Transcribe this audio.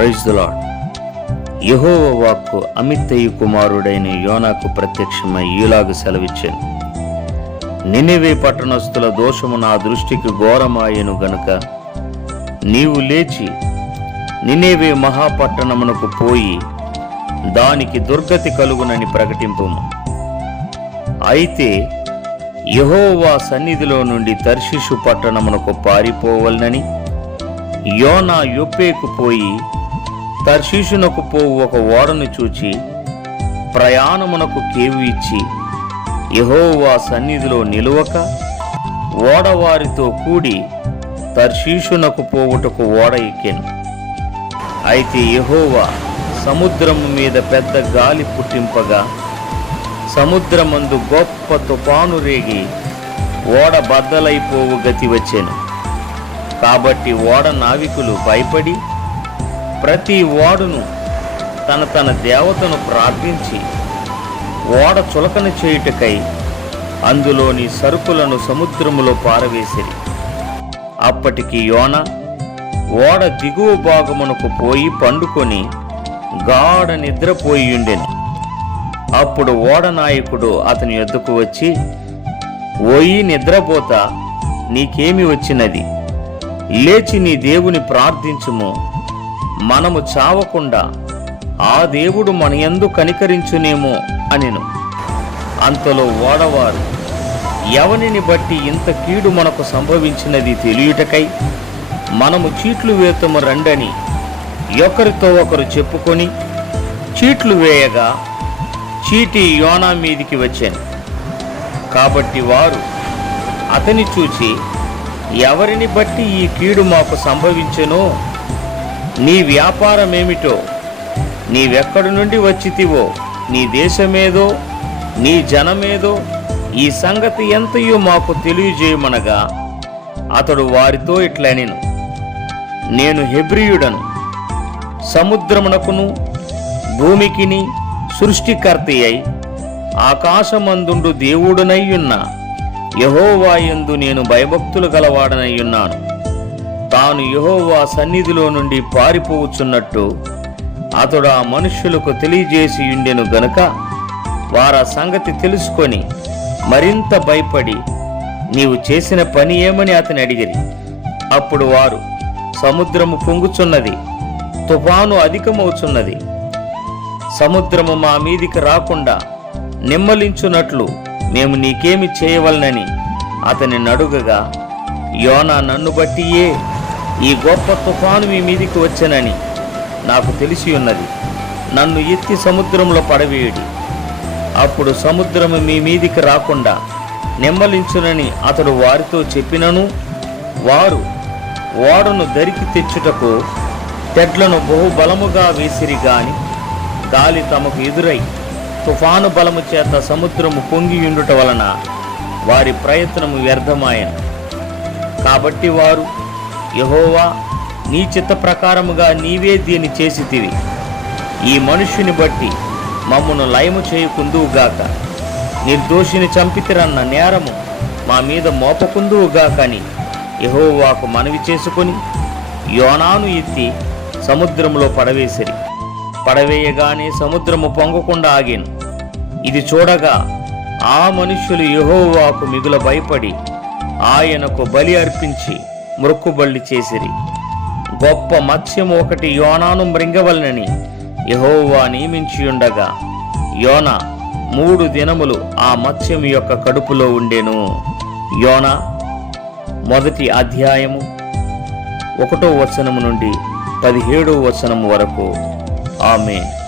Praise lord యహోవ వాక్కు అమిత్తయ్య కుమారుడైన యోనాకు ప్రత్యక్షమై ఈలాగు సెలవిచ్చాను. నినివే పట్టణస్థుల దోషము నా దృష్టికి ఘోరమాయను గనుక నీవు లేచి నినేవే మహాపట్టణమునకు పోయి దానికి దుర్గతి కలుగునని ప్రకటింపు అయితే యహోవా సన్నిధిలో నుండి తర్షిషు పట్టణమునకు పారిపోవలనని యోనా యొప్పేకు పోయి తర్శీషునకు పోవు ఒక ఓడను చూచి ప్రయాణమునకు కేవి ఇచ్చి యహోవా సన్నిధిలో నిలువక ఓడవారితో కూడి తర్శీషునకు పోవుటకు ఓడ ఎక్కెను. అయితే యహోవా సముద్రము మీద పెద్ద గాలి పుట్టింపగా సముద్రమందు గొప్ప తుఫాను రేగి ఓడ బద్దలైపోవు గతి వచ్చెను. కాబట్టి ఓడ నావికులు భయపడి ప్రతి ఓడను తన తన దేవతను ప్రార్థించి ఓడ చులకన చేయుటకై అందులోని సరుకులను సముద్రములో పారవేసిరి. అప్పటికి యోన ఓడ దిగువ భాగమునకు పోయి పండుకొని గాఢ నిద్రపోయియుండెను అప్పుడు ఓడ నాయకుడు అతని ఎద్దుకు వచ్చి ఓయి నిద్రపోత నీకేమి వచ్చినది? లేచి నీ దేవుని ప్రార్థించుము. మనము చావకుండా ఆ దేవుడు మన ఎందు కనికరించునేమో అనిను. అంతలో ఓడవారు ఎవనిని బట్టి ఇంత కీడు మనకు సంభవించినది తెలియుటకై మనము చీట్లు వేతము రండని ఒకరితో ఒకరు చెప్పుకొని చీట్లు వేయగా చీటి యోనా మీదికి వచ్చాను. కాబట్టి వారు అతని చూచి ఎవరిని బట్టి ఈ కీడు మాకు సంభవించెనో నీ వ్యాపారమేమిటో? నీవెక్కడి నుండి వచ్చితివో? నీ దేశమేదో? నీ జనమేదో? ఈ సంగతి ఎంతయో మాకు తెలియజేయమనగా అతడు వారితో ఇట్లనెను. నేను హెబ్రియుడను సముద్రమునకును భూమికిని సృష్టికర్త అయి ఆకాశమందుండు దేవుడునయ్యున్న యహోవాయందు నేను భయభక్తులు గలవాడనయ్యున్నాను తాను యహోవా సన్నిధిలో నుండి పారిపోవచ్చున్నట్టు అతడు ఆ మనుష్యులకు తెలియజేసి ఉండెను గనుక వారా సంగతి తెలుసుకొని మరింత భయపడి నీవు చేసిన పని ఏమని అతని అడిగిరి? అప్పుడు వారు సముద్రము పొంగుచున్నది తుఫాను అధికమవుచున్నది. సముద్రము మా మీదికి రాకుండా నిమ్మలించున్నట్లు మేము నీకేమి చేయవలనని అతని నడుగగా యోనా నన్ను బట్టియే ఈ గొప్ప తుఫాను మీ మీదికి వచ్చానని నాకు తెలిసి ఉన్నది నన్ను ఎత్తి సముద్రంలో పడవేయుడి. అప్పుడు సముద్రము మీ మీదికి రాకుండా నెమ్మలించునని అతడు వారితో చెప్పినను వారు ఓడను దరికి తెచ్చుటకు తెడ్లను బహుబలముగా వేసిరి గాని గాలి తమకు ఎదురై తుఫాను బలము చేత సముద్రము పొంగియుండుట వలన వారి ప్రయత్నము వ్యర్థమాయను. కాబట్టి వారు యహోవా నీ చిత్త ప్రకారముగా నీవే దీన్ని చేసితివి. ఈ మనుష్యుని బట్టి మమ్మను లయము చేయకుందువుగాక. నిర్దోషిని చంపితిరన్న నేరము మా మీద మోపకుందువుగాక అని యహోవాకు మనవి చేసుకొని యోనాను ఎత్తి సముద్రంలో పడవేసిరి. పడవేయగానే సముద్రము పొంగకుండా ఆగాను. ఇది చూడగా ఆ మనుష్యులు యహోవాకు మిగుల భయపడి ఆయనకు బలి అర్పించి మృక్కుబళ్ళి చేసిరి. గొప్ప మత్స్యము ఒకటి యోనాను మృంగవలనని యహోవా నియమించియుండగా యోన మూడు దినములు ఆ మత్స్యము యొక్క కడుపులో ఉండెను. యోన మొదటి అధ్యాయము ఒకటో వచనము నుండి పదిహేడో వచనము వరకు. ఆమె